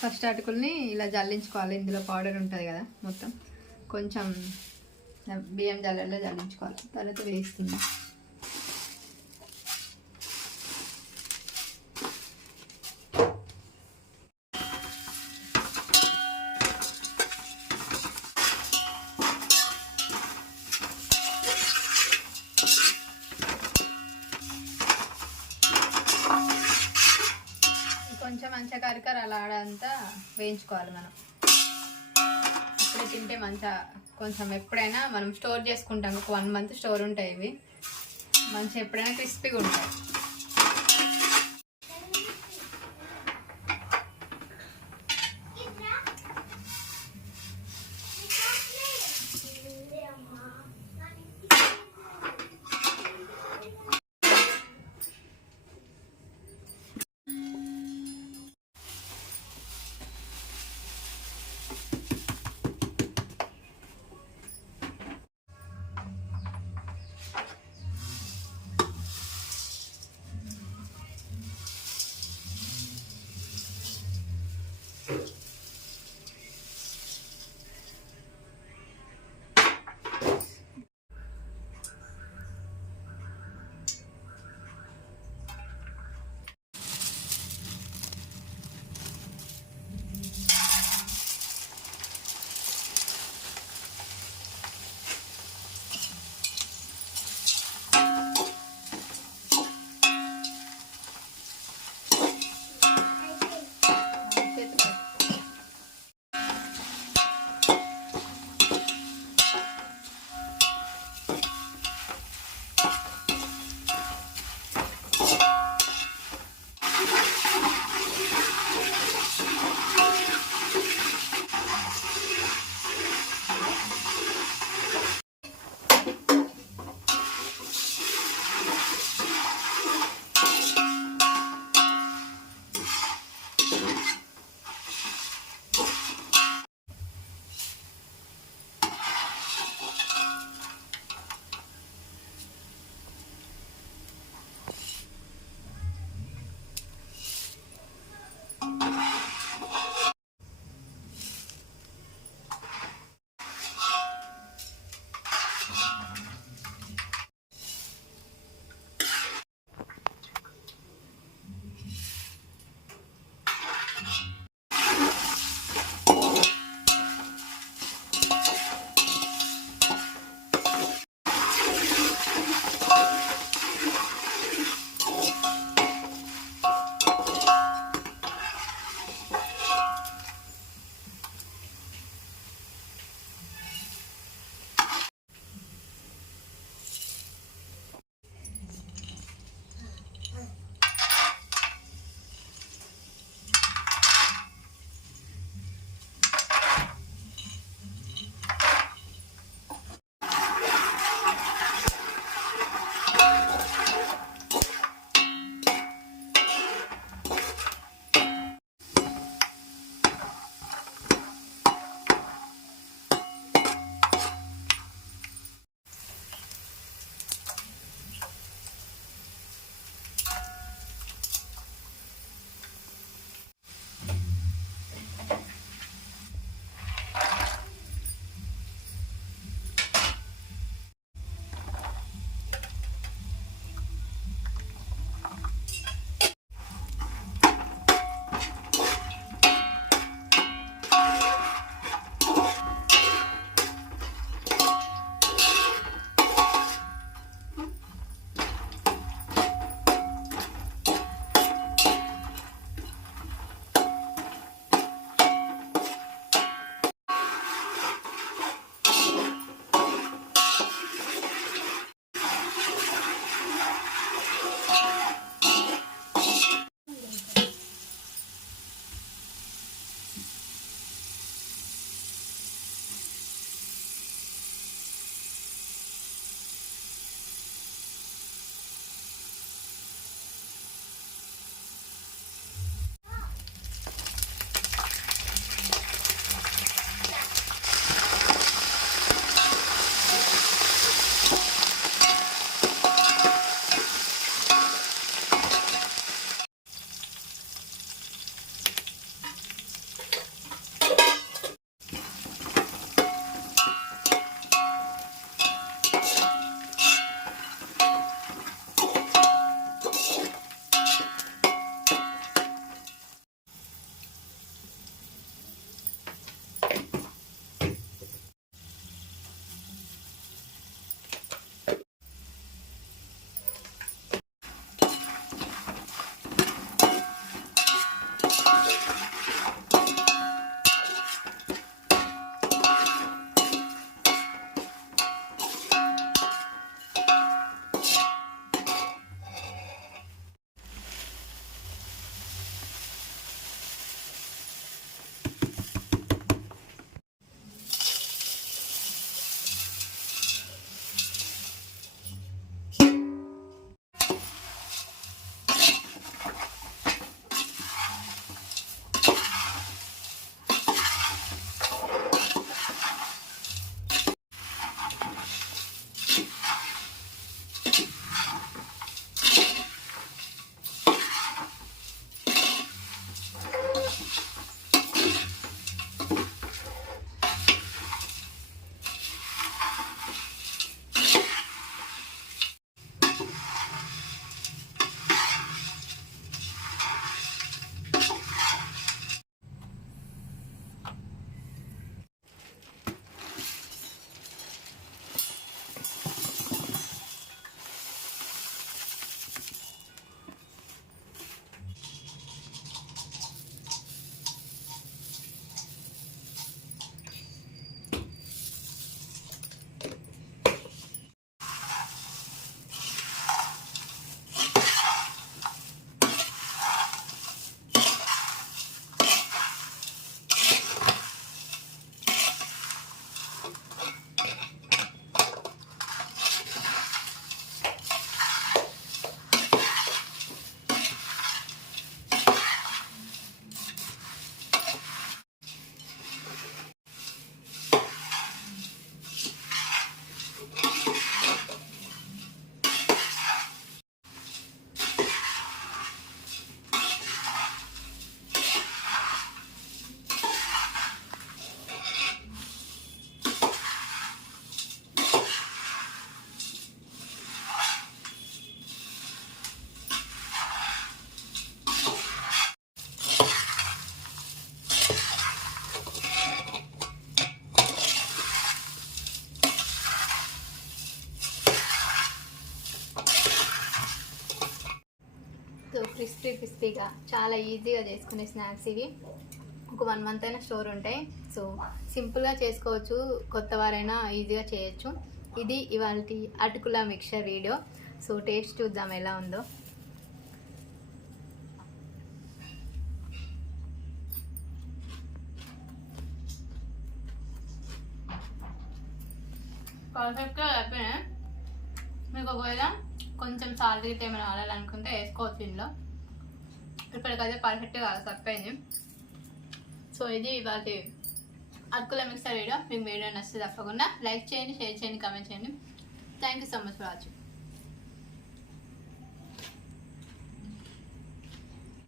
ఫస్ట్ అటుకుల్ని ఇలా జల్లించుకోవాలి. ఇందులో పౌడర్ ఉంటుంది కదా, మొత్తం కొంచెం బియ్యం జల్లెడలో జల్లించుకోవాలి. తర్వాత వేస్తుంది. కొంచెం మంచిగా కరకర అలాడంతా వేయించుకోవాలి మనం. ఇప్పుడే తింటే మంచిగా కొంచెం ఎప్పుడైనా మనం స్టోర్ చేసుకుంటాం. ఒక 1 month స్టోర్ ఉంటాయి ఇవి. మంచిగా ఎప్పుడైనా క్రిస్పీగా ఉంటాయి. క్రిస్పీగా చాలా ఈజీగా చేసుకునే స్నాక్స్ ఇవి. ఒక 1 మంత్ అయినా స్టోర్ ఉంటాయి. సో సింపుల్గా చేసుకోవచ్చు, కొత్త వారైనా ఈజీగా చేయొచ్చు. ఇది ఇవాళ అటుకుల మిక్చర్ వీడియో. సో టేస్ట్ చూద్దాం ఎలా ఉందో. పర్ఫెక్ట్గా అయిపోయినాయి. మీకు ఒకవేళ కొంచెం సాల్ట్ గిట్ట ఏమైనా కావాలనుకుంటే వేసుకోవచ్చు ఇందులో. ఇప్పటికైతే పర్ఫెక్ట్గా సరిపోయింది. సో ఇది ఇవాళ అటుకుల మిక్సర్ వీడియో. మీకు వీడియో నచ్చితే తప్పకుండా లైక్ చేయండి, షేర్ చేయండి, కామెంట్ చేయండి. Thank you so much for watching.